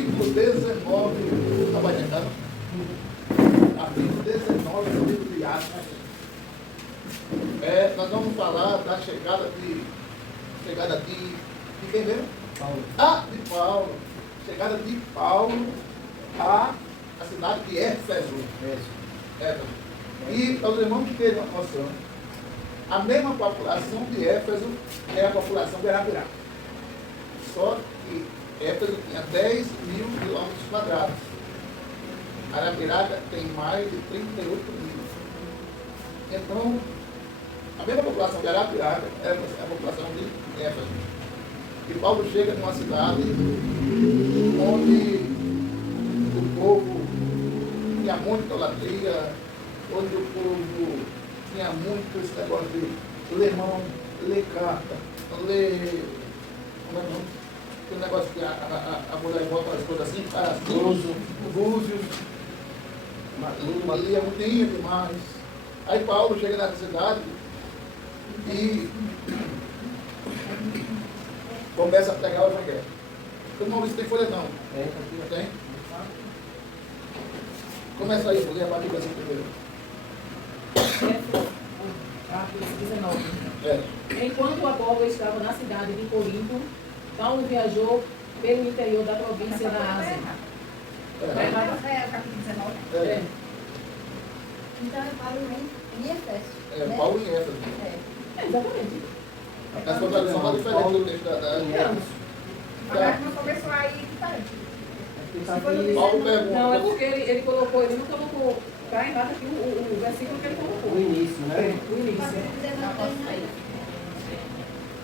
capítulo 19, capítulo 19 do livro de Atos. Nós vamos falar da chegada de quem mesmo? Paulo. De Paulo. Chegada de Paulo à cidade de Éfeso. E para os irmãos terem uma noção, a mesma população de Éfeso é a população de Arapiraca. Só que Éfeso tinha 10 mil quilômetros quadrados. Arapiraca tem mais de 38 mil. Então, a mesma população de Arapiraca é a população de Éfeso. E Paulo chega numa cidade onde o povo tinha muita idolatria, onde o povo tinha muito esse negócio de ler mão, ler carta, ler. Como é o nome? Tem um negócio que a mulher bota as coisas assim, búzios, lia muito demais. Aí Paulo chega nessa cidade e começa a pregar o evangelho. O Maurício tem folha não? Tem? Começa aí, vou ler a partir dessa primeira. 19. Enquanto o Apolo estava na cidade de Corinto, Paulo viajou pelo interior da província da Ásia. É o capítulo 19. Então é Paulo em Éfeso. Paulo em Éfeso. Exatamente. A sua tradução está diferente do texto da Agora não começou aí diferente. Paulo pergunta. Não, é porque ele colocou, ele não colocou, está errado aqui o versículo que ele colocou. O início, né? O início.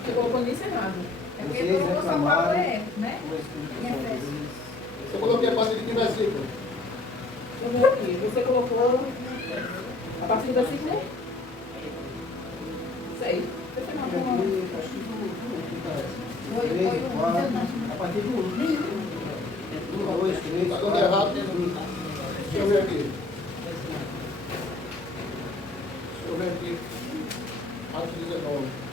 Você colocou o início errado. É porque ele colocou São Paulo né? Em Éfeso. Eu coloquei a partir de que versículo? Eu vou aqui. Você colocou a partir do versículo 6. Você marcou uma... A partir do 1. 1, 2, 3. Está dando errado. Deixa eu ver aqui. Atos 19.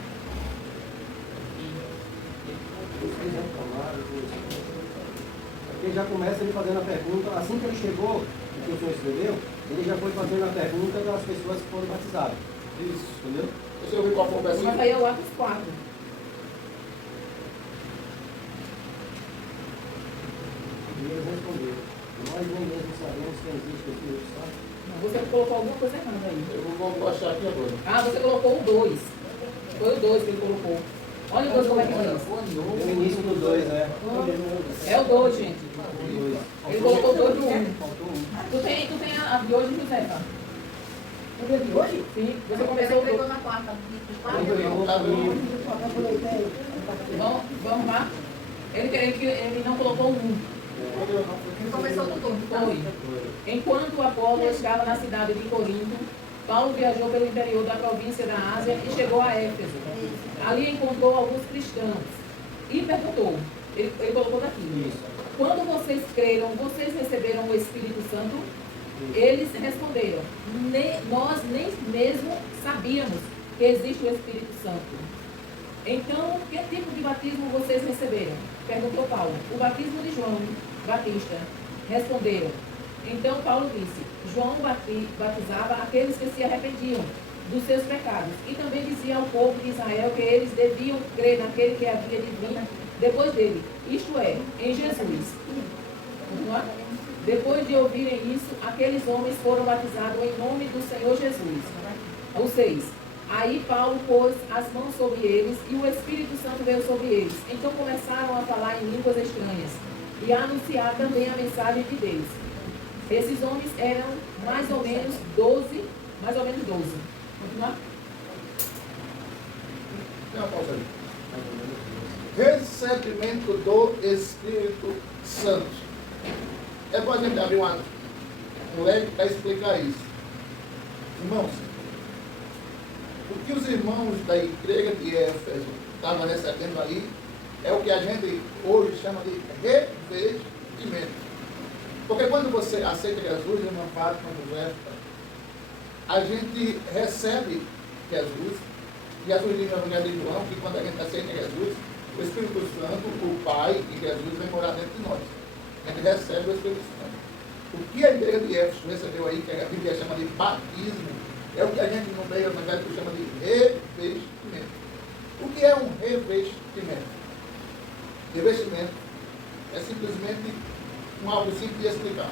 Ele já começa ele fazendo a pergunta, assim que ele chegou, o que o senhor escreveu, ele já foi fazendo a pergunta das pessoas que foram batizadas. Isso. Entendeu? Você ouviu qual foi o versículo? Mas aí é o Atos 4. E eles responderam: nós nem mesmo sabemos que existe esse Deus, sabe? Você colocou alguma coisa errada aí. Eu vou achar aqui agora. Você colocou o 2. Foi o 2 que ele colocou. Olha o 2 como é que diz. O início do 2, né? É o 2, gente. Ele colocou o 2 no 1. Faltou 1. Tu tem a de hoje, José? O dia de hoje? Sim. Você começou o 2. na quarta. Vamos lá. Ele não colocou o 1. Ele começou do todo. Foi. Enquanto Apolo estava na cidade de Corinto, Paulo viajou pelo interior da província da Ásia e chegou a Éfeso. Ali encontrou alguns cristãos e perguntou, ele colocou daqui, quando vocês creram, vocês receberam o Espírito Santo? Eles responderam, nós nem mesmo sabíamos que existe o Espírito Santo. Então, que tipo de batismo vocês receberam? Perguntou Paulo. O batismo de João Batista. Responderam. Então Paulo disse, João batizava aqueles que se arrependiam dos seus pecados e também dizia ao povo de Israel que eles deviam crer naquele que havia de vir depois dele, isto é, em Jesus. Vamos lá? Depois de ouvirem isso, aqueles homens foram batizados em nome do Senhor Jesus. O 6. Aí Paulo pôs as mãos sobre eles e o Espírito Santo veio sobre eles. Então começaram a falar em línguas estranhas e a anunciar também a mensagem de Deus. Esses homens eram mais ou menos 12. Continuar? Tem uma pausa aí. Recebimento do Espírito Santo. É bom a gente abrir um leque para explicar isso. Irmãos, o que os irmãos da igreja de Éfeso estavam recebendo ali é o que a gente hoje chama de revestimento. Porque quando você aceita Jesus, irmã Fátima, a gente recebe Jesus, e Jesus diz no Evangelho de João que quando a gente aceita Jesus, o Espírito Santo, o Pai e Jesus vem morar dentro de nós. A gente recebe o Espírito Santo. O que a igreja de Éfeso recebeu aí, que a Bíblia chama de batismo, é o que a gente no meio evangélico chama de revestimento. O que é um revestimento? Revestimento é simplesmente algo simples de explicar.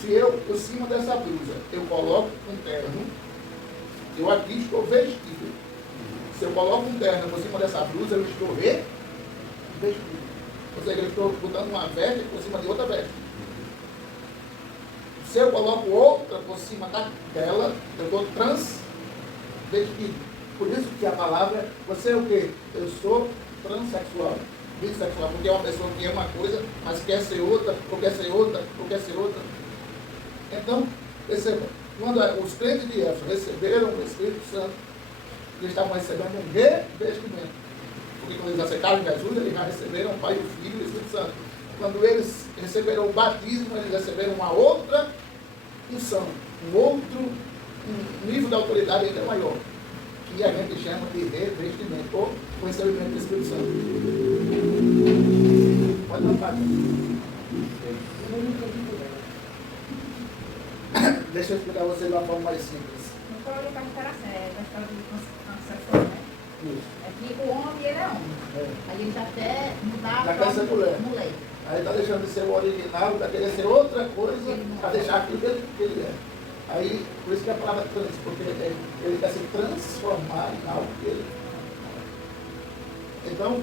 Se eu, por cima dessa blusa, eu coloco um terno, eu aqui estou vestido. Se eu coloco um terno por cima dessa blusa, eu estou revestido. Ou seja, eu estou botando uma veste por cima de outra veste. Se eu coloco outra por cima daquela, eu estou transvestido. Por isso que a palavra, você é o quê? Eu sou transexual. Bissexual, porque é uma pessoa que é uma coisa, mas quer ser outra, ou quer ser outra, ou quer ser outra. Então, perceba, quando os crentes de Éfeso receberam o Espírito Santo, eles estavam recebendo um revestimento. Porque quando eles aceitaram Jesus, eles já receberam o Pai, o Filho e o Espírito Santo. Quando eles receberam o batismo, eles receberam uma outra unção, um outro nível de autoridade ainda maior, que a gente chama de revestimento, ou o recebimento do Espírito Santo. Pode não pagar. Deixa eu explicar a você de uma forma mais simples. Não foi o que era certo, a história do transexual, né? Isso. É que o homem, ele é homem. É. Aí ele já até mudava Já quer ser mulher. mulher. Aí está deixando de ser o original, está querendo ser outra coisa, para deixar aquilo que ele é. Aí, por isso que a palavra trans, porque ele quer se transformar em algo que ele é. Então,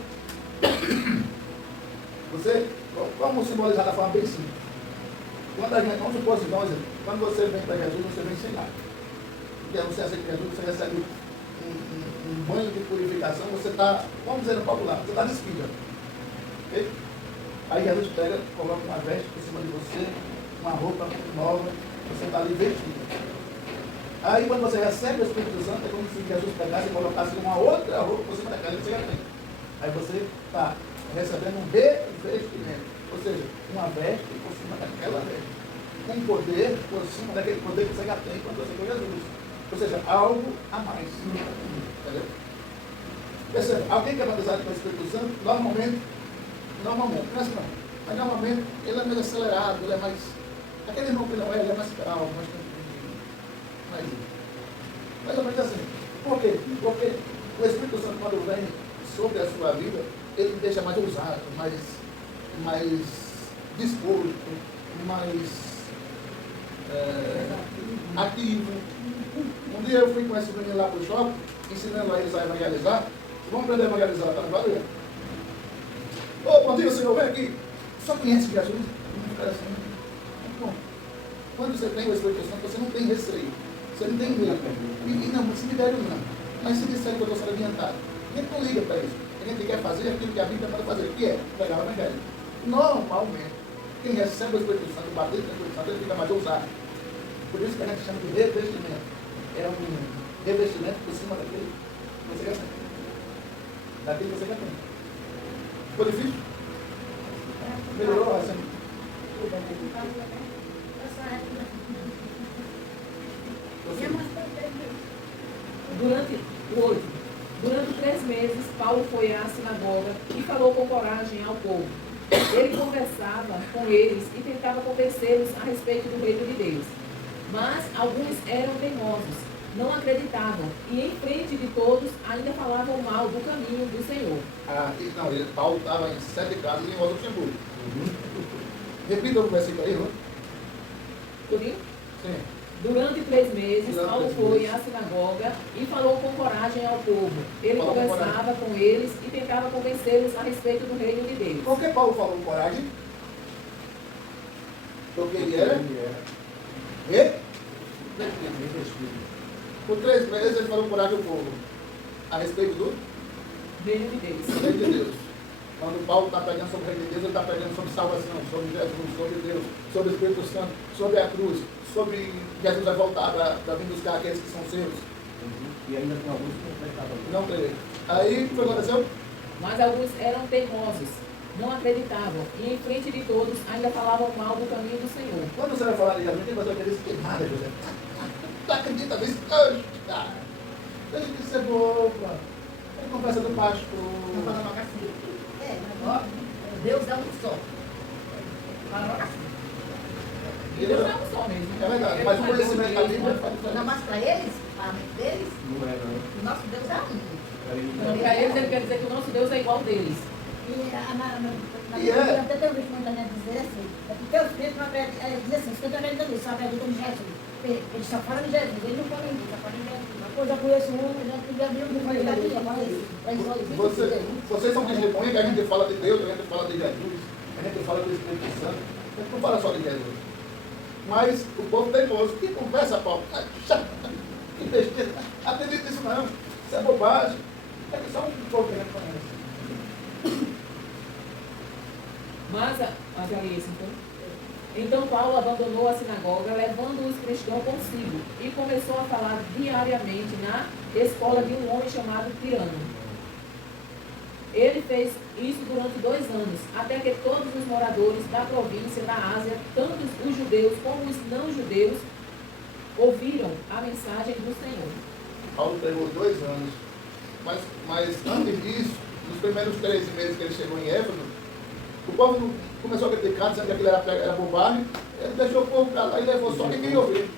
vamos simbolizar da forma bem simples. Quando a gente, vamos supor assim, quando você vem para Jesus, você vem sem nada. Porque você aceita Jesus, você recebe um banho de purificação, você está, vamos dizer no popular, você está despido. Okay? Aí Jesus pega, coloca uma veste por cima de você, uma roupa nova, você está ali vestido. Aí quando você recebe o Espírito Santo, é como se Jesus pegasse e colocasse uma outra roupa por cima daquela que você já tem. Aí você está recebendo um revestimento, ou seja, uma veste por cima daquela veste. Um poder por cima daquele poder que você já tem quando você foi Jesus. Ou seja, algo a mais. Entendeu? Percebe? Alguém que é batizado com o Espírito Santo, normalmente, não é assim não, mas normalmente ele é mais acelerado, ele é mais. Aquele irmão que não é, ele é mais calmo, mais ou menos assim. Por quê? Porque o Espírito Santo, quando vem sobre a sua vida, ele deixa mais ousado, mais disposto, mais ativo. Um dia eu fui com esse menino lá para o shopping, ensinando a eles a evangelizar. Vamos aprender a evangelizar, tá ligado? Ô, bom dia, senhor, vem aqui. Só conhece Jesus? Não fica assim. Bom, quando você tem o Espírito Santo, você não tem receio. Você não tem medo. E não, cemitério não. Mas se disser que eu estou sendo orientado, a gente não liga para isso. A gente quer fazer aquilo que a Bíblia manda fazer, que é pegar o Evangelho. Normalmente, quem recebe o Espírito Santo, o batismo do Espírito Santo, ele fica mais ousado. Por isso que a gente chama de revestimento. É um revestimento por cima daquele que você já tem. Daquele que você já tem. Ficou difícil? Melhorou assim? Durante 3 meses, Paulo foi à sinagoga e falou com coragem ao povo. Ele conversava com eles e tentava convencê-los a respeito do reino de Deus. Mas alguns eram teimosos, não acreditavam e, em frente de todos, ainda falavam mal do caminho do Senhor. Paulo estava em 7 casas em Rosa Luxemburgo. Repita o versículo aí, não? Tudinho? Sim. Durante 3 meses, Paulo foi à sinagoga e falou com coragem ao povo. Ele conversava com eles e tentava convencê-los a respeito do reino de Deus. Por que Paulo falou com coragem? Porque ele era por 3 meses ele falou com coragem ao povo. A respeito do reino de Deus. Reino de Deus. Quando Paulo está pregando sobre o reino de Deus, ele está pregando sobre salvação, sobre Jesus, sobre Deus, sobre o Espírito Santo, sobre a cruz, sobre Jesus vai voltar para vir buscar aqueles que são seus. E ainda tem alguns que não acreditavam. Não creio. Aí o que aconteceu? Mas alguns eram teimosos, não acreditavam e, em frente de todos, ainda falavam mal do caminho do Senhor. Quando você vai falar de Jesus, tem pessoa que diz que nada, José. Tu acredita nisso? Deixa de ser boba. É conversa do pastor. Deus é um só. E Deus não é um só mesmo. É verdade, Ele mas o faz conhecimento da Deus, Bíblia né? faz Não, diferença. mas para eles, para a mente deles, Não é, não. o nosso Deus é um. Então, para eles, ele quer dizer que o nosso Deus é igual ao deles. E na E é. Bíblia, até tem visto muita gente dizer assim, é porque os crentes não acreditam, diz assim, os crentes acreditam nisso, só acreditam em Jesus. Eles só falam de Jesus, eles não falam em Deus, só falam em Jesus. Depois eu conheço um, já que a Bíblia não fala de Jesus, só fala isso. Vocês são testemunhas que a gente fala de Deus, a gente fala de Jesus, a gente fala do Espírito Santo, a gente não fala só de Jesus. Mas o povo teimoso, que conversa, Paulo? Ah, chato, que besteira, acredita nisso não, isso é bobagem. É que só um povo que a gente conhece. Mas ali isso, então Paulo abandonou a sinagoga, levando os cristãos consigo, e começou a falar diariamente na escola de um homem chamado Tirano. Ele fez isso durante 2 anos, até que todos os moradores da província da Ásia, tanto os judeus como os não-judeus, ouviram a mensagem do Senhor. Paulo pregou 2 anos, mas antes disso, nos primeiros 13 meses que ele chegou em Éfeso, o povo não começou a criticar, dizendo que aquilo era bobagem, ele deixou o povo para lá e levou só quem queria ouvir.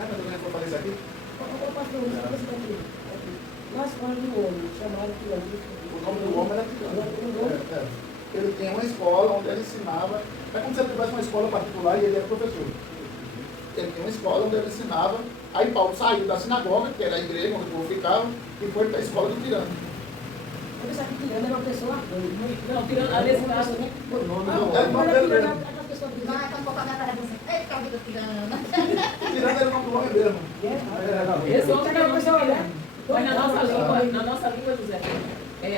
Lembra quando eu falei isso aqui? Nós falamos de um homem chamado Tirano. O nome do homem era Tirano. Ele tinha uma escola onde ele ensinava, é como se ele tivesse uma escola particular e ele era professor. Ele tinha uma escola onde ele ensinava, aí Paulo saiu da sinagoga, que era a igreja onde o povo ficava, e foi para a escola do Tirano. Eu pensava que Tirano era uma pessoa ruim. Não, Tirano, nesse caso, O nome Não, do é o nome dele mesmo. Aquelas pessoas dizem, ah, quando for pagar para você, ei, calma do tirano. Tirano era o nome do homem mesmo. esse homem tem uma pessoa, né? mas na nossa língua, José,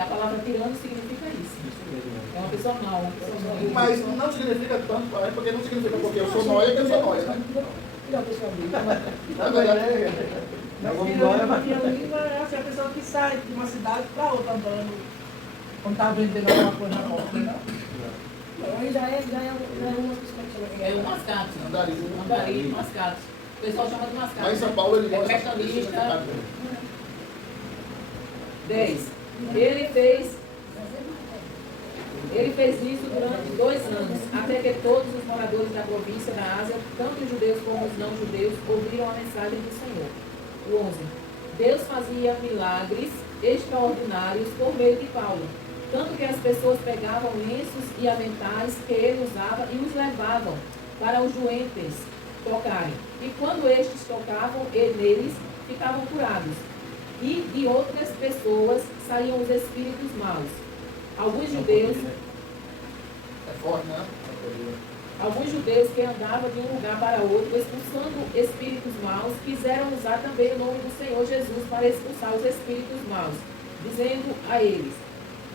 a palavra tirano significa isso. É uma pessoa mal, uma pessoa ruim. Mas não significa tanto para mim, porque não significa porque eu sou nóia que eu sou nóia, né? Não, pessoa ruim. Na verdade, Mas língua é assim, a pessoa que sai de uma cidade para outra andando, quando está vendendo alguma coisa nova, né? Não, aí já é uma pessoa que É o mascate. Andarilho. Andarilho, mascate. O pessoal chama de mascate. Mas em São Paulo ele É gosta fashionista. de 10. Ele fez isso durante 2 anos, até que todos os moradores da província da Ásia, tanto os judeus como os não-judeus, ouviram a mensagem do Senhor. O 11. Deus fazia milagres extraordinários por meio de Paulo, tanto que as pessoas pegavam lenços e aventais que ele usava e os levavam para os doentes tocarem. E quando estes tocavam neles, ficavam curados. E de outras pessoas saíam os espíritos maus. Alguns judeus É forte, né? que andavam de um lugar para outro, expulsando espíritos maus, quiseram usar também o nome do Senhor Jesus para expulsar os espíritos maus, dizendo a eles: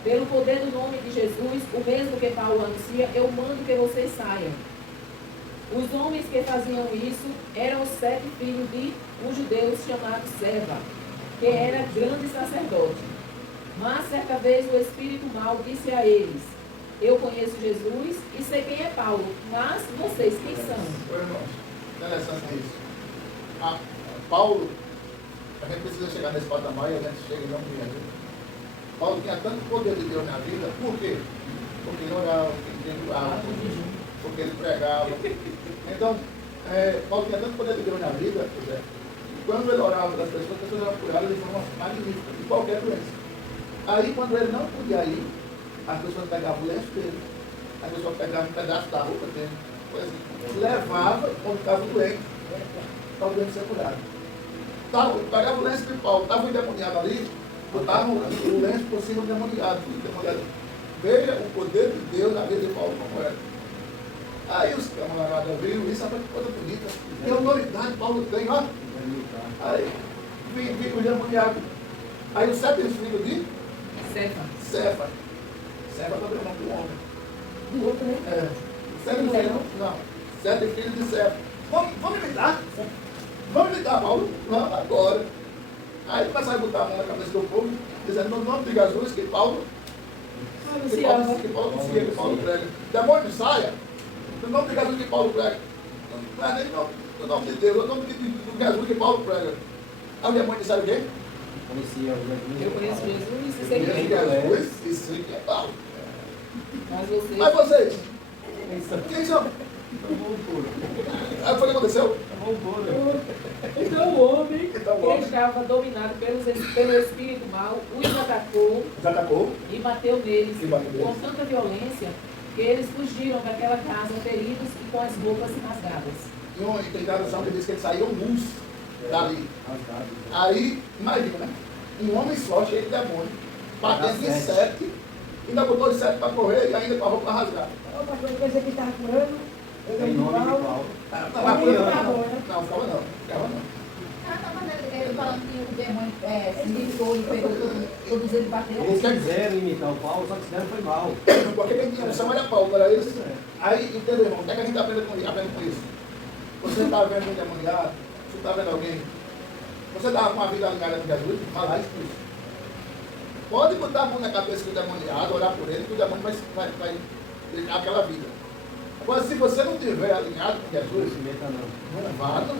pelo poder do nome de Jesus, o mesmo que Paulo anuncia, eu mando que vocês saiam. Os homens que faziam isso eram os 7 filhos de um judeu chamado Seva, que era grande sacerdote. Mas certa vez o espírito mau disse a eles: eu conheço Jesus e sei quem é Paulo, mas vocês quem são? Ô, irmãos, interessante isso. Paulo, a gente precisa chegar nesse patamar e a gente chega e não ganha. Paulo tinha tanto poder de Deus na vida, por quê? Porque ele orava, porque ele jejuava, porque ele pregava. Então, Paulo tinha tanto poder de Deus na vida, José, e quando ele orava das pessoas, as pessoas eram curadas de forma magnífica, de qualquer doença. Aí, quando ele não podia ir, as pessoas pegavam o lenço dele, as pessoas pegavam um pedaço da roupa dele, coisa assim, levava quando estava doente, para o doente ser curado. Pegava o lenço de Paulo, estava o endemoniado ali, botava o lenço por cima do endemoniado. Veja o poder de Deus na vida de Paulo como era. Aí os camaradas viram isso, sabe que coisa bonita. Que autoridade Paulo tem, ó. Aí fica o endemoniado. Aí os 7 filhos de Cefa. Cefa também é o nome do homem. Do outro, né? 7 filhos, não. 7 filhos de Cefa. Vamos imitar? Vamos imitar Paulo? Vamos agora. Aí começaram a botar a mão na cabeça do povo, dizendo no nome de Jesus que Paulo anuncia, que Paulo prega. Demônio, saia. No nome de Jesus que Paulo prega. Não é nem no nome de Deus, é o nome de Jesus que Paulo prega. Aí o demônio sabe o quê? Eu conheço Jesus e sei quem é. Jesus e sei que é Paulo. Mas vocês... Mas vocês, Quem são? Aí foi o que aconteceu? Então o homem que estava dominado pelo espírito mau os atacou Atacou. e bateu neles E bateu neles. com tanta violência que eles fugiram daquela casa feridos e com as roupas rasgadas. E tem tradução que diz que eles saíram nus dali. Aí, imagina, né? Um homem só, cheio de demônio, batendo em 7, ainda botou os 7 para correr e ainda com a roupa rasgada. O pastor pensei que estava curando. Em nome de Paulo. Não, mas foi não, ficava não. Ele falando que o demônio se limitou e pegou todos eles bateu. Eles quiseram imitar o Paulo, só que fizeram foi mal. Porque quem tinha unção era Paulo, era eles. Aí, entendeu, irmão? O que é que a gente aprende com isso? Você está vendo um endemoniado, você está vendo alguém, você está com uma vida ligada com Jesus, falar isso por isso. Pode botar a mão na cabeça do endemoniado, orar por ele, que o demônio vai ligar aquela vida. Agora, se você não estiver alinhado com Jesus, não vá não.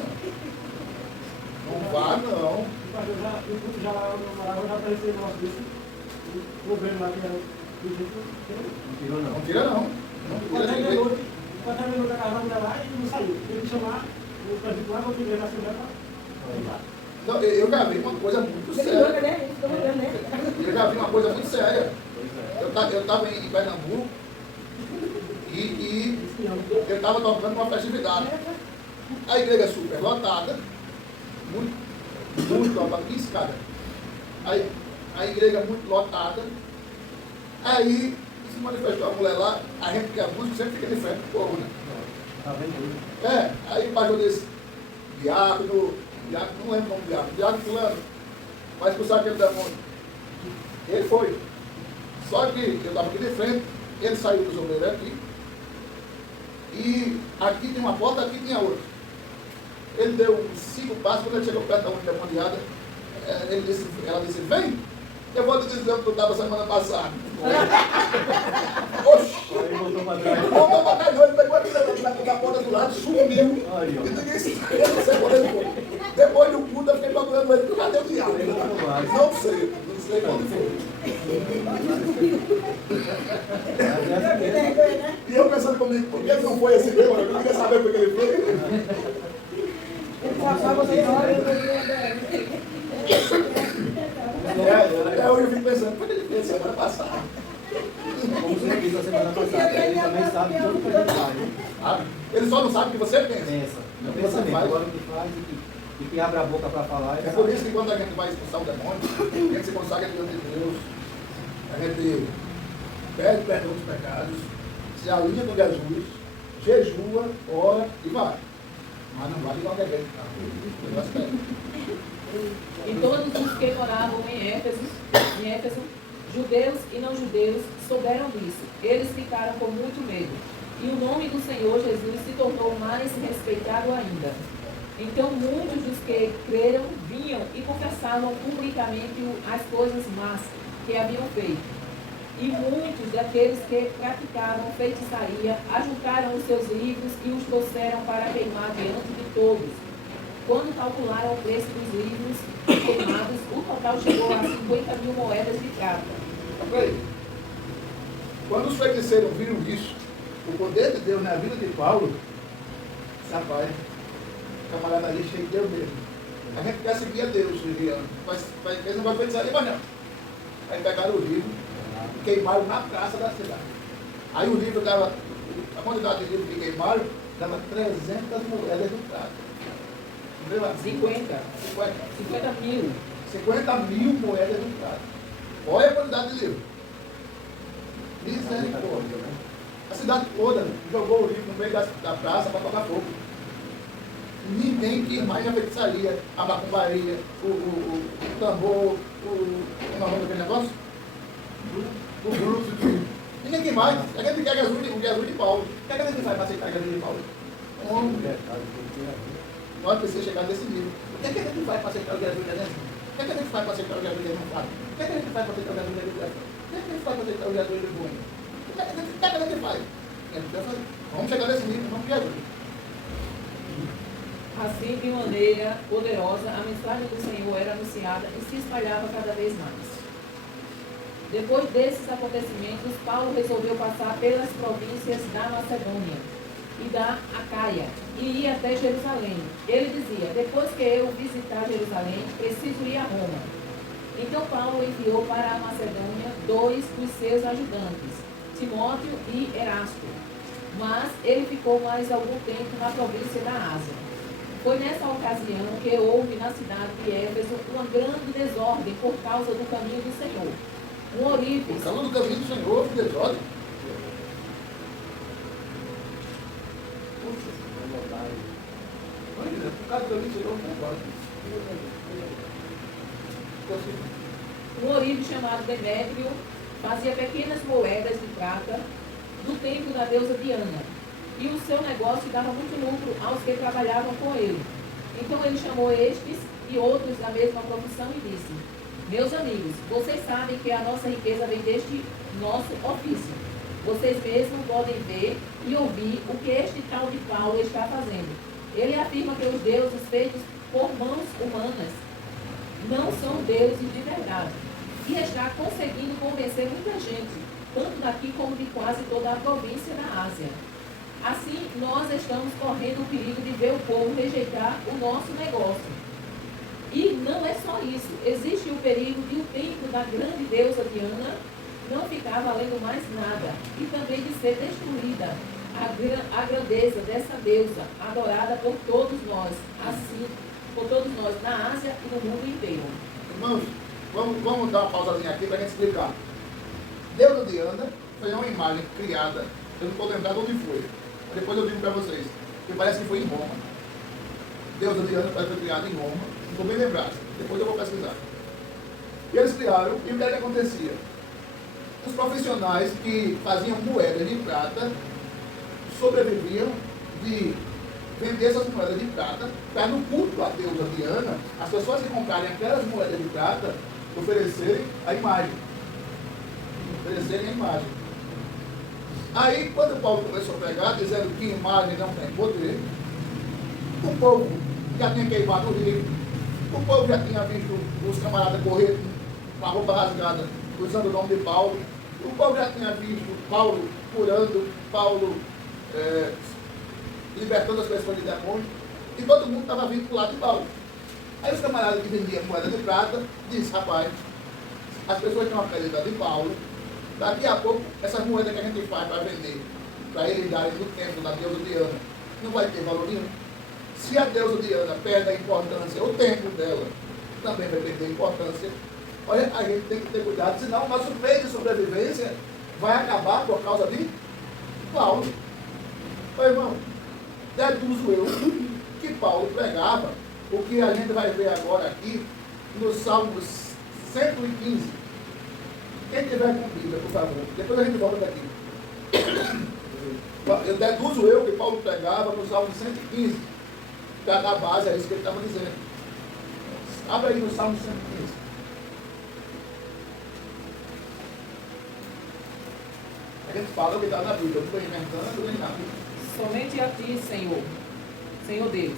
Não vá não. Já apareceu um negócio disso. O governo lá que era do jeito que Não tira não. Não tira ninguém. Quando terminou da casa da mulher lá, ele não saiu. Teve que chamar o prefeito lá, porque ele na Assembleia para. Não, eu já vi uma coisa muito séria. Né? Eu já vi uma coisa muito séria. Eu estava em Pernambuco e eu estava tocando uma festividade. A igreja super lotada, muito lotada, 15 cada. Aí, a igreja muito lotada. Aí se manifestou a mulher lá, a gente que é músico sempre fica de frente do povo, né? Aí o pastor disse, diácono, não lembro o nome do diácono fulano, vai expulsar aquele demônio. Ele foi. Só que eu estava aqui de frente, ele saiu dos obreiros aqui, e aqui tem uma porta, aqui tem a outra. Ele deu uns 5 passos, quando ele chegou perto da unha endemoniada, ela disse, vem, eu vou te dizer o que tu estava semana passada. Oxi! Aí voltou para trás. Voltou para trás, ele pegou aqui na porta do lado, sumiu. E ninguém saiu. Depois do culto, eu fiquei procurando ele, cadê o diabo? Não sei quando foi. E eu pensando comigo, por que não foi esse meu? Eu não queria saber por que ele foi. Ele passava sem hora, Eu fico pensando, por que ele fez semana passada? Como você fez a semana passada, ele também sabe tudo que a gente faz. Ele só não sabe o que você pensa. Pensa. Não pensa mesmo, agora o que faz e que abre a boca para falar. É por isso que quando a gente vai expulsar o demônio, a gente se consagra diante de Deus, a gente pede perdão dos pecados, se alinha com Jesus, jejua, ora e vai. Mas não vai de qualquer jeito. E todos os que moravam em Éfeso, judeus e não judeus, souberam disso. Eles ficaram com muito medo. E o nome do Senhor Jesus se tornou mais respeitado ainda. Então muitos dos que creram vinham e confessavam publicamente as coisas más que haviam feito. E muitos daqueles que praticavam feitiçaria ajuntaram os seus livros e os trouxeram para queimar diante de todos. Quando calcularam o preço dos livros queimados, o total chegou a 50.000 moedas de prata. Quando os feiticeiros viram isso, o poder de Deus na vida de Paulo, rapaz, camarada ali cheio de Deus mesmo. A gente quer seguir a Deus, Viviane. Eles não vão feitiçaria, mas não. Aí pegaram o livro e queimaram na praça da cidade. Aí o livro dava, a quantidade de livros que queimaram, dava 300 moedas de prata. 50 mil. 50.000 moedas de prata. Olha a quantidade de livros. Misericórdia. A cidade toda jogou o livro no meio da praça para tocar fogo. Ninguém quis mais a feitiçaria, a macumbaria, o tambor, como é o nome daquele negócio? O bruxo. Ninguém quis mais. A gente quer o Jesus de Paulo. O que a gente faz para aceitar o Jesus de Paulo? Nós precisamos chegar nesse nível. O que a gente faz para aceitar o Jesus de Jesus? O que a gente faz para aceitar o Jesus de Jesus? O que a gente faz para aceitar o Jesus de Jesus? O que a gente faz para aceitar o Jesus de Jesus? O que a gente faz? Vamos chegar nesse nível, vamos Jesus. Assim, de maneira poderosa, a mensagem do Senhor era anunciada e se espalhava cada vez mais. Depois desses acontecimentos, Paulo resolveu passar pelas províncias da Macedônia e da Acaia e ir até Jerusalém. Ele dizia: depois que eu visitar Jerusalém, preciso ir a Roma. Então Paulo enviou para a Macedônia 2 dos seus ajudantes, Timóteo e Erasto. Mas ele ficou mais algum tempo na província da Ásia. Foi nessa ocasião que houve na cidade de Éfeso uma grande desordem por causa do caminho do Senhor. Um Por ourives, causa do caminho do Senhor, houve desordem. Imagina, por causa do caminho do Senhor, houve desordem. um ourives chamado Demétrio fazia pequenas moedas de prata do templo da deusa Diana, e o seu negócio dava muito lucro aos que trabalhavam com ele. Então ele chamou estes e outros da mesma profissão e disse: meus amigos, vocês sabem que a nossa riqueza vem deste nosso ofício. Vocês mesmos podem ver e ouvir o que este tal de Paulo está fazendo. Ele afirma que os deuses feitos por mãos humanas não são deuses de verdade, e está conseguindo convencer muita gente, tanto daqui como de quase toda a província da Ásia. Assim, nós estamos correndo o perigo de ver o povo rejeitar o nosso negócio. E não é só isso, existe o perigo de o templo da grande deusa Diana não ficar valendo mais nada, e também de ser destruída a grandeza dessa deusa, adorada por todos nós, assim, por todos nós na Ásia e no mundo inteiro. Irmãos, vamos dar uma pausazinha aqui para a gente explicar. Deusa Diana foi uma imagem criada, eu não estou lembrado onde foi, depois eu digo para vocês, que parece que foi em Roma. Deusa Diana parece que foi criada em Roma, não estou bem lembrado, depois eu vou pesquisar. E eles criaram, e o que acontecia? Os profissionais que faziam moedas de prata sobreviviam de vender essas moedas de prata para, no culto à deusa Diana, as pessoas que comprarem aquelas moedas de prata oferecerem a imagem. Aí, quando Paulo começou a pregar, dizendo que imagem não tem poder, o povo já tinha queimado o rio, o povo já tinha visto os camaradas correr com a roupa rasgada, usando o nome de Paulo, o povo já tinha visto Paulo curando, Paulo libertando as pessoas de demônios, e todo mundo estava vindo para o lado de Paulo. Aí os camaradas que vendiam moeda de prata dizem: rapaz, as pessoas estão acreditando em Paulo, daqui a pouco essas moedas que a gente faz para vender, para eles darem no templo da deusa Diana, não vai ter valor nenhum. Se a deusa Diana perde a importância, o templo dela também vai perder a importância. Olha, a gente tem que ter cuidado, senão o nosso meio de sobrevivência vai acabar por causa de Paulo. Ô irmão, deduzo eu que Paulo pregava o que a gente vai ver agora aqui no Salmo 115. Quem tiver com Bíblia, por favor, depois a gente volta daqui. Eu deduzo eu que Paulo pregava no Salmo 115. Para dar base a isso que ele estava dizendo. Abre aí no Salmo 115. A gente fala o que está na Bíblia, eu não estou inventando nem nada. Somente a ti, Senhor, Senhor Deus,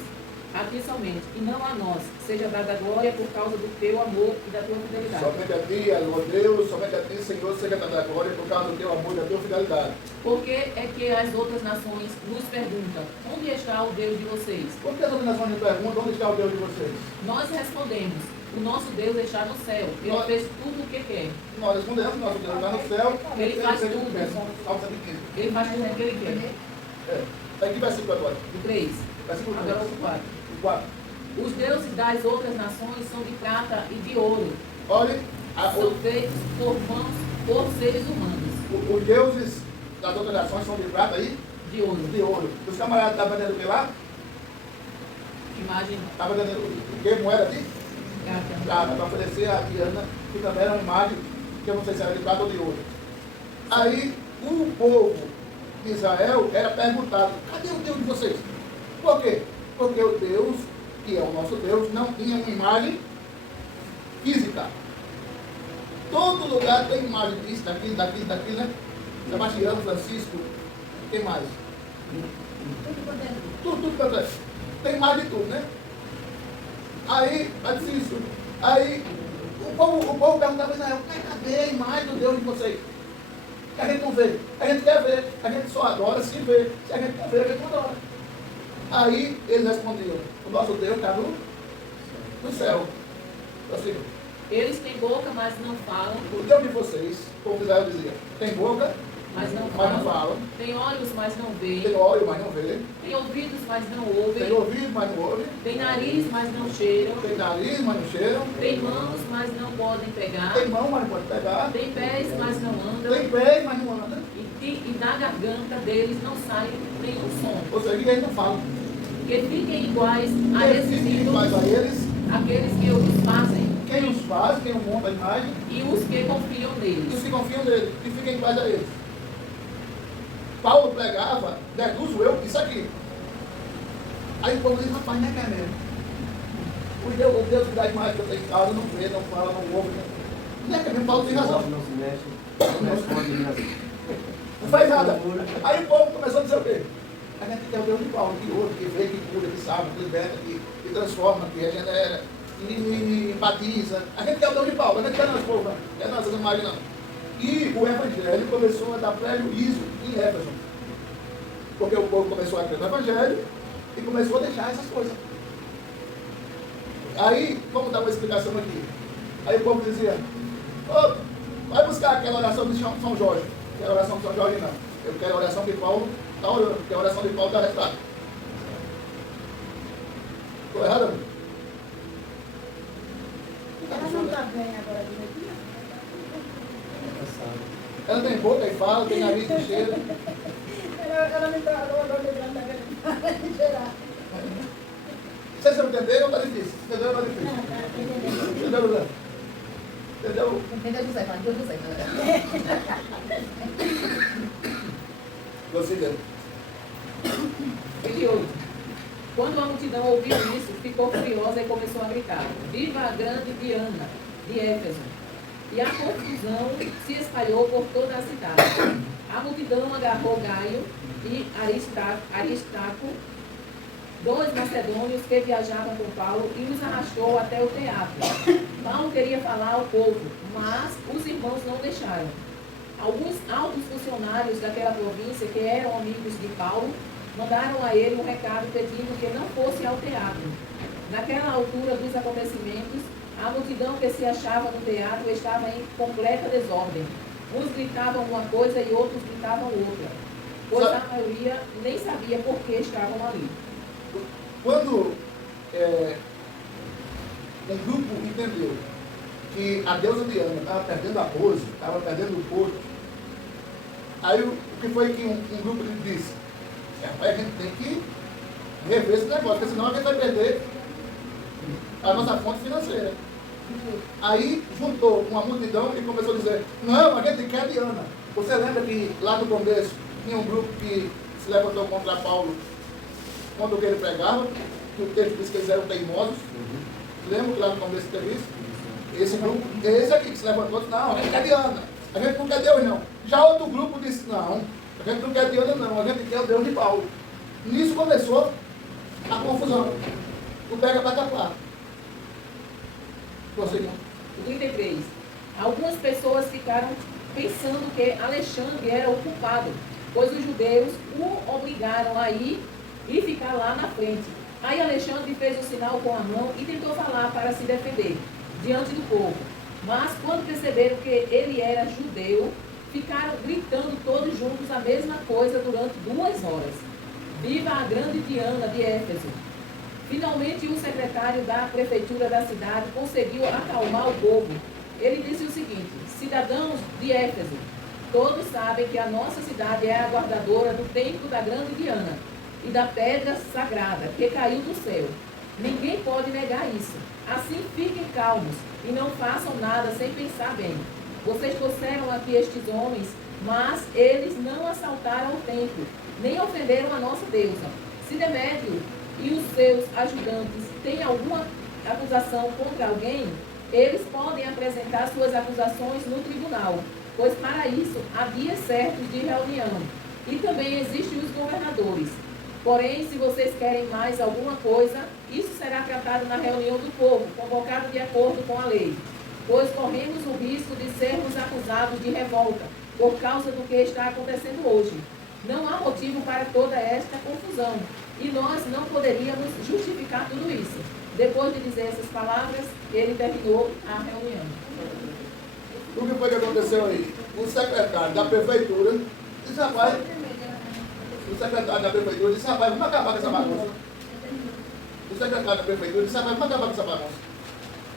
a ti somente, e não a nós, seja dada a glória por causa do teu amor e da tua fidelidade. Somente a ti, ó Deus, somente a ti, Senhor, seja dada a glória por causa do teu amor e da tua fidelidade. Porque é que as outras nações nos perguntam: onde está o Deus de vocês? Por que as outras nações nos perguntam onde está o Deus de vocês? Nós respondemos: o nosso Deus está no céu, ele fez tudo o que quer. Nós respondemos: nosso Deus está no céu, Ele faz seja o que tudo. quer. Salmo 115. Ele faz tudo o que ele quer. Aqui versículo agora. O 3, Versículo 3. agora o 4. O 4. Os deuses das outras nações são de prata e de ouro, Olhe, são feitos por mãos, por seres humanos. os deuses das outras nações são de prata e De ouro. de ouro. Os camaradas estavam vendendo o que lá? Imagem Estavam vendendo o que? Moeda de prata. prata, para oferecer a Diana, que também era uma imagem, que eu não sei se era de prata ou de ouro. Aí, o povo de Israel era perguntado: cadê o Deus de vocês? Por quê? Porque o Deus, que é o nosso Deus, não tinha uma imagem física. Todo lugar tem imagem disso, daquilo, né? Sebastião, Francisco, quem mais? Tudo quanto é. Tem mais de tudo, né? Aí, Francisco, aí o O povo perguntava a Israel, cadê a imagem do Deus de vocês? Que a gente não vê. A gente quer ver. A gente só adora se vê. Se a gente não vê, a gente não adora. Aí eles respondiam, o nosso Deus está no céu. Assim, Eles têm boca, mas não falam. o Deus de vocês, como Israel dizia, tem boca, Mas não mas não falam. falam. Tem olhos, mas não Tem veem. olho, mas não vê. Tem ouvidos, mas não Tem ouvem. ouvido, mas não ouve. Tem nariz, mas não cheiram. Tem nariz, mas não cheiram. Tem mãos, mas não podem pegar. Tem mão, mas não pode pegar. Tem pés, mas não andam. Tem pé, mas não anda. E da garganta deles não sai nenhum som. Ou seja, que eles não falam. Que fiquem iguais a Eles esses ficam iguais ídolos, a eles. aqueles que os fazem Quem os faz, quem monta a imagem, e os que confiam e os neles. que confiam nele, e fiquem iguais a eles. Paulo pregava, deduzo eu, isso aqui. Aí o povo diz, rapaz, não é que é mesmo. O Deus que dá imagem que eu tenho em casa, não vê, não fala, não ouve. Não é que é mesmo, Paulo tem razão. Não se mexe, não responde, Não faz nada. Aí o povo começou a dizer o quê? A gente quer o Deus de Paulo, que ouve, que vê, que cura, que salva, que liberta, que transforma, que regenera, que batiza. A gente quer o Deus de Paulo, a gente quer nós, povo, não quer nós, não imagem não. E o evangelho começou a dar prejuízo em Éfeso. Porque o povo começou a crer no evangelho e começou a deixar essas coisas. Aí, vamos dar uma explicação aqui. Aí o povo dizia, ô, vai buscar aquela oração de São Jorge. Que é a oração de São Jorge não. Eu quero a oração de Paulo, está orando, porque a oração de Paulo dá resultado. Estou errado, amigo? Ela não está bem agora direitinho. Ela tem boca e fala, tem nariz e cheira. Ela me dá agora lembrando daquele cheirar. Vocês não entenderam? Está difícil. Entenderam? Está difícil. Não, tá entendendo. Entendeu, José? Entendeu? Entendeu, José? Fala, Deus José. Considera. Ele ouve. Quando a multidão ouviu isso, ficou furiosa e começou a gritar: Viva a grande Diana de Éfeso! E a confusão se espalhou por toda a cidade. A multidão agarrou Gaio e Aristarco, dois macedônios que viajavam com Paulo, e os arrastou até o teatro. Paulo queria falar ao povo, mas os irmãos não deixaram. Alguns altos funcionários daquela província, que eram amigos de Paulo, mandaram a ele um recado pedindo que não fosse ao teatro. Naquela altura dos acontecimentos, a multidão que se achava no teatro estava em completa desordem. Uns gritavam uma coisa e outros gritavam outra, pois a maioria nem sabia por que estavam ali. Quando um grupo entendeu que a deusa Diana estava perdendo a pose, estava perdendo o posto, aí o que foi que um grupo disse? A gente tem que rever esse negócio, porque senão a gente vai perder a nossa fonte financeira. Aí juntou uma multidão e começou a dizer, não, a gente quer Diana. Você lembra que lá no começo tinha um grupo que se levantou contra Paulo quando ele pregava, que o texto diz que eles eram teimosos. Lembra que lá no começo teve isso? Esse grupo, esse aqui que se levantou, disse, não, a gente quer Diana, a gente não quer Deus não. Já outro grupo disse, não, a gente não quer Diana não, a gente quer o Deus de Paulo. Nisso começou a confusão. O pega para tapar. Prosseguindo. O 33. Algumas pessoas ficaram pensando que Alexandre era o culpado, pois os judeus o obrigaram a ir e ficar lá na frente. Aí Alexandre fez um sinal com a mão e tentou falar para se defender diante do povo. Mas quando perceberam que ele era judeu, ficaram gritando todos juntos a mesma coisa durante 2 horas. Viva a grande Diana de Éfeso! Finalmente, o secretário da prefeitura da cidade conseguiu acalmar o povo. Ele disse o seguinte: cidadãos de Éfeso, todos sabem que a nossa cidade é a guardadora do templo da grande Diana e da pedra sagrada que caiu do céu. Ninguém pode negar isso. Assim, fiquem calmos e não façam nada sem pensar bem. Vocês trouxeram aqui estes homens, mas eles não assaltaram o templo, nem ofenderam a nossa deusa. Se Demétrio e os seus ajudantes têm alguma acusação contra alguém, eles podem apresentar suas acusações no tribunal, pois para isso há dias certos de reunião. E também existem os governadores. Porém, se vocês querem mais alguma coisa, isso será tratado na reunião do povo, convocado de acordo com a lei. pois corremos o risco de sermos acusados de revolta por causa do que está acontecendo hoje. Não há motivo para toda esta confusão e nós não poderíamos justificar tudo isso. Depois de dizer essas palavras, ele terminou a reunião. O que foi que aconteceu aí? O secretário da prefeitura disse, rapaz, vamos acabar com essa bagunça. O secretário da prefeitura disse, rapaz, vamos acabar com essa bagunça.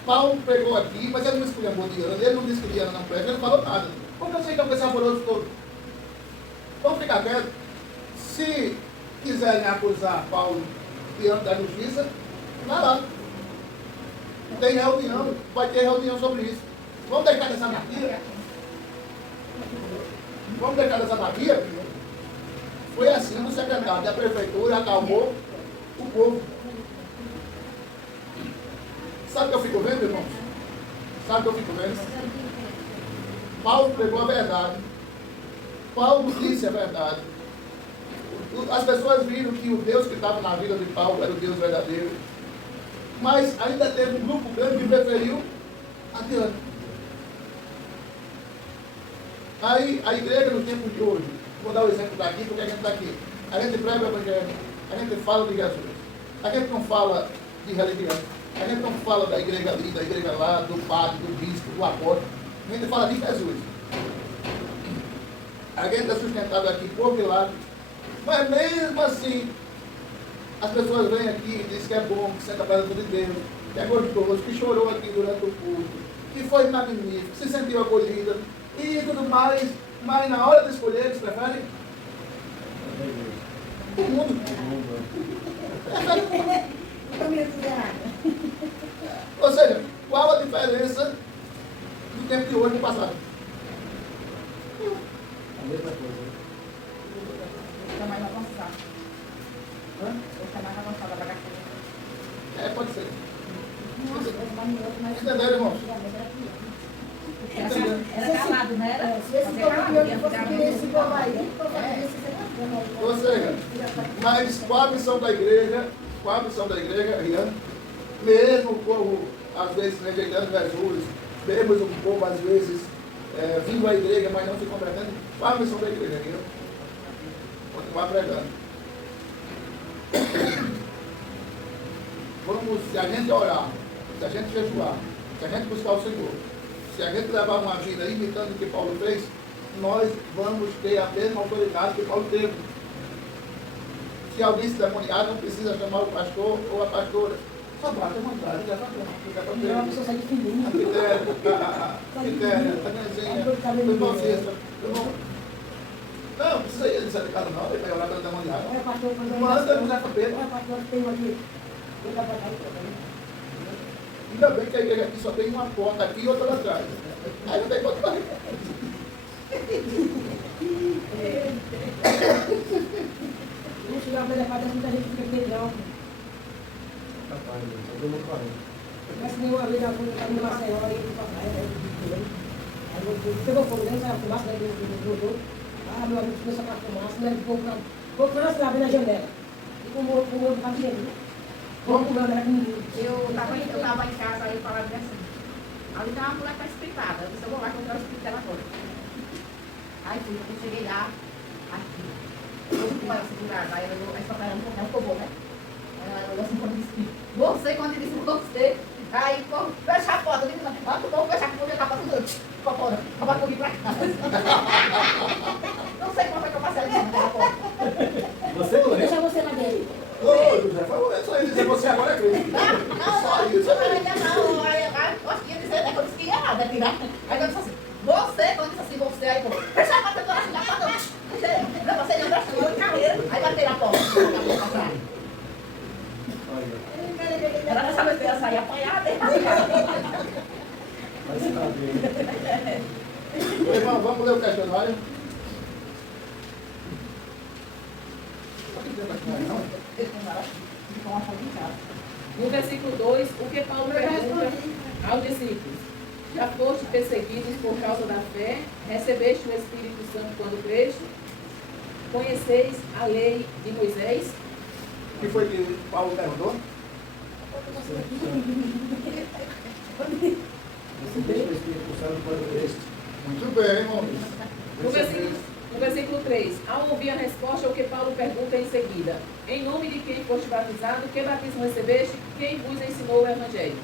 Paulo pegou aqui, mas ele não esculhambou de Diana, ele não disse que Diana não presta, ele não falou nada. Porque eu sei que eu pensava por outro todo. Vamos ficar quietos. Se quiserem acusar Paulo diante da justiça, vai lá. Tem reunião, vai ter reunião sobre isso. Vamos deixar dessa anarquia? Vamos deixar dessa anarquia? Foi assim, o secretário da prefeitura acalmou o povo. Sabe o que eu fico vendo, irmãos? Sabe o que eu fico vendo? Paulo pregou a verdade. Paulo disse a verdade. As pessoas viram que o Deus que estava na vida de Paulo era o Deus verdadeiro. Mas ainda teve um grupo grande que preferiu adiante. Aí a igreja no tempo de hoje, vou dar o exemplo daqui, porque a gente está aqui. A gente prega o evangelho, a gente fala de Jesus. A gente não fala de religião. A gente não fala da igreja ali, da igreja lá, do padre, do bispo, do apóstolo. A gente fala de Jesus. A gente é sustentado aqui por milagre. Mas mesmo assim, as pessoas vêm aqui e dizem que é bom, que senta a presença de Deus, que é gostoso, que chorou aqui durante o culto, que foi magnífico, que se sentiu acolhida e tudo mais. Mas na hora de escolher, eles preferem o mundo. Ou seja, qual a diferença do tempo de hoje e do passado? A mesma coisa. Está mais avançado. Está mais avançada para cá. Pode ser. Entenderam, irmãos? Era calado, não era? Se esse povo conseguir esse povo aí, Ou seja, mas qual a missão da igreja? Qual a missão da igreja, Rian? Mesmo o povo, às vezes, rejeitando Jesus, vemos o povo, às vezes, vindo à igreja, mas não se convertendo. Qual a missão da igreja, Rian? Continuar pregando. Vamos, se a gente orar, se a gente jejuar, se a gente buscar o Senhor, se a gente levar uma vida imitando o que Paulo fez, nós vamos ter a mesma autoridade que Paulo teve. Se alguém se demoniar, não precisa chamar o pastor ou a pastora. Só bate a vontade, leva a mão. Não, a pessoa sai de fininho. A Quitéria, a Nezinha, o irmão César. Não, precisa ir de casa não, ele vai orar pelo demoniado. É, pastor, quando Manda ele usar cabelo. é, pastor, tem um aqui. Vou dar pra cá e pra Ainda bem que a igreja aqui só tem uma porta aqui e outra lá atrás. Aí não tem quanto mais. Não chegar a levar dessa, muita gente fica perdão. Capaz, eu não correndo. Mas se nenhuma vez alguém está no Maceió aí, do papai, aí pegou fogo dentro, saiu a fumaça, daí voltou. Ah, meu amigo começou a fumaça, né? Vou para lá na janela. E com o outro para dentro. Vamos pulando, era comigo. Eu estava em casa, aí eu falava assim, ali tem uma mulher que está espiritada. Eu disse, eu vou lá encontrar o espírito dela agora. Aí fui, quando eu cheguei lá, aqui. Eu fui com ela segurada, aí só para ela ficou bom, né? Ela olhou assim para o espírito. Você, quando ele disse você, aí fecha a porta, eu disse, ah, tu vamos fechar a porta, acaba tudo. Acaba comigo para casa. Não sei como foi que eu passei ali na porta. Você não Deixa você lá dentro. Ô, José, falou isso aí, dizer você agora é crente. Só isso. Eu acho que ia dizer, né? Eu disse que ia nada, tirar. Aí eu disse assim, você, quando disse assim, você, aí, pô, fecha a porta, eu tô assim, na porta, não, você não abraçou, eu de carreira. Aí bateu na porta, ela não sabe se ela sair apanhada, Mas está bem. Irmão, vamos ler o questionário? No versículo 2, o que Paulo pergunta aos discípulos? Já foste perseguidos por causa da fé? Recebeste o Espírito Santo quando creste? Conheceis a lei de Moisés? O que foi que Paulo perguntou? Recebeste o Espírito Santo quando creste. Muito bem, irmãos. No versículo 3, ao ouvir a resposta, o que Paulo pergunta em seguida: em nome de quem foste batizado, que batismo recebeste, quem vos ensinou o Evangelho?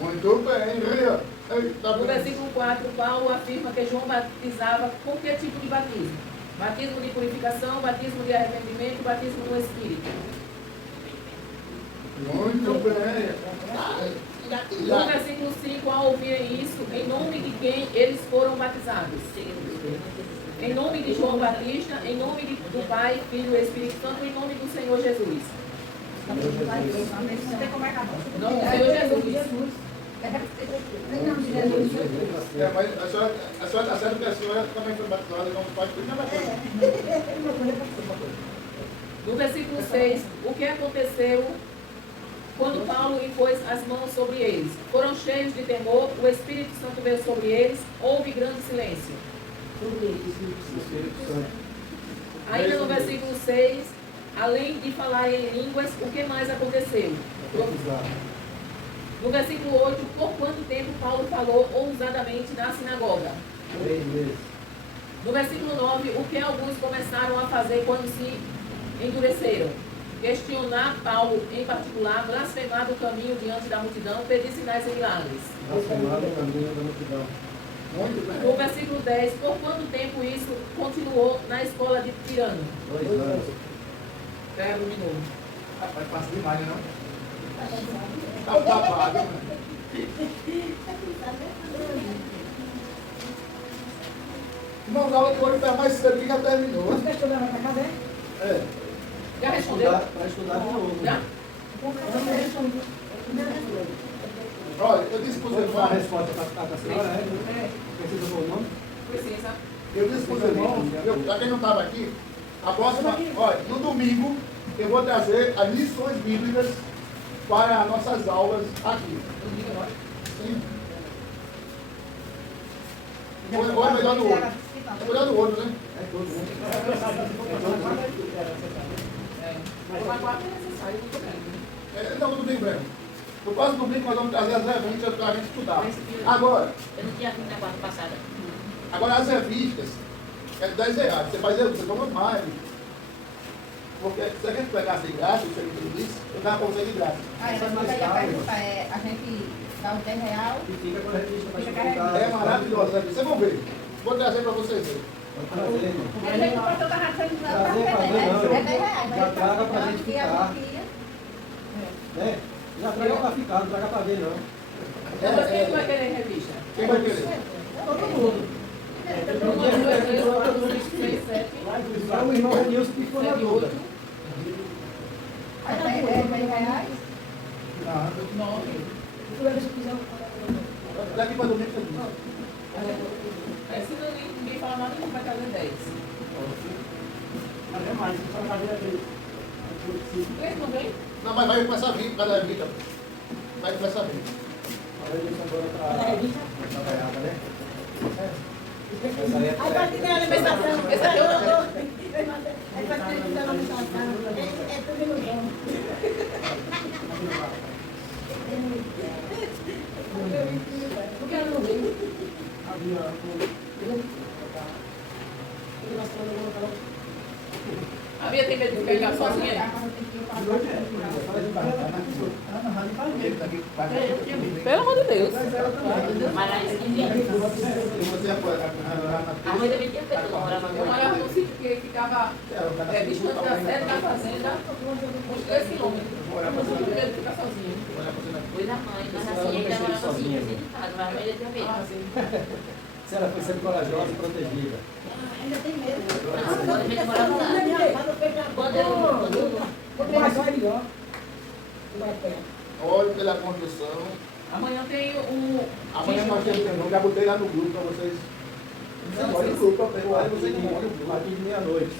Muito bem, Ria. Eita, No versículo 4, Paulo afirma que João batizava com que tipo de batismo? Batismo de purificação, batismo de arrependimento, batismo no Espírito. Muito bem. No versículo 5, ao ouvirem isso, em nome de quem eles foram batizados? Em nome de João Batista, em nome do Pai, Filho e Espírito Santo, em nome do Senhor Jesus. Não, do Senhor Jesus. Mas a senhora está certa que a senhora também foi batizada e não pode pedir nada. No versículo 6, o que aconteceu quando Paulo impôs as mãos sobre eles? Foram cheios de temor, o Espírito Santo veio sobre eles, houve grande silêncio. Ainda no versículo 6, além de falar em línguas, o que mais aconteceu? No versículo 8, por quanto tempo Paulo falou ousadamente na sinagoga? 3 meses. No versículo 9, o que alguns começaram a fazer quando se endureceram? Questionar Paulo em particular, blasfemar o caminho diante da multidão, pedir sinais e milagres. Blasfemado o caminho da multidão. Muito bem. No versículo 10, por quanto tempo isso continuou na escola de Tirano? 2 anos. Terminou. Rapaz, passa demais, não? Tá tapado, né? Irmãos, a aula de hoje está mais cedo que já terminou. Você quer estudar para casa, é? É. Já respondeu? Para estudar de novo. Já? Olha, eu disse para os Vou dar a irmãos, resposta para a senhora, é? Precisa pôr o nome? Precisa. eu disse para os irmãos, para quem não estava aqui, a próxima, olha, no domingo eu vou trazer as lições bíblicas para nossas aulas aqui. Sim. Ou é melhor do outro? É melhor do outro, né? É todo, né? Uma quarta é necessário. Não, tudo bem, Breno. No próximo domingo nós vamos trazer as revistas para a gente estudar. Agora, Eu não tinha vindo na quarta passada. agora as revistas é R$10. Você toma mais. Porque se a gente pegasse de graça, isso aí tudo isso, eu dava para você de graça. Ah, essa moça ia perguntar, a gente dá os R$10. E fica com a revista para Fica estudar. É maravilhosa, né? Vocês vão ver. Vou trazer para vocês verem. Pode trazer, irmão. A gente não pode estar achando que não Prazer, é prazer, R$10. já traga pra gente Que a ficar. gente queria. Né? Já traga para ficar, não traga para ver, não. Então, quem vai querer revista? Quem vai querer? Todo mundo. 1, 2, 3, 4, 5, 6, 7, Só o irmão Nilson que ficou na 7, dúvida. 8, Aí tá R$10. Não, 9. daqui para domingo você diz. Se ninguém falar nada, não vai trazer 10. Mas é mais, só fazer aquele. 3 também? Não, mas vai começar a vir, cada revista. Vai começar a vir. Cada revista. né? Aí vai ter a alimentação. Esse aqui eu não. Aí vai ter a alimentação. É tudo no bom. Por que ela não veio? A Bia tem medo de pegar sozinha? Pelo amor de Deus. Mas lá em Esquisito. Você apoia A mãe também tinha feito uma hora na Eu morava num sítio que ficava distante da sede da fazenda, uns 3 quilômetros. Eu não tinha medo de ficar sozinha. Foi da mãe, mas assim, ainda morava assim, de casa, mas a mãe ainda tinha medo. Ah, sim. Se ela foi sempre corajosa e protegida. Ainda tem medo. Não, quando a gente morava lá. Quanto mais vai, melhor. Mais perto. Ore pela construção. Amanhã tem o. Amanhã nós temos reunião. Já botei lá no grupo para vocês. Você não olha o grupo, eu olho, vocês não olham o grupo. A partir de meia-noite.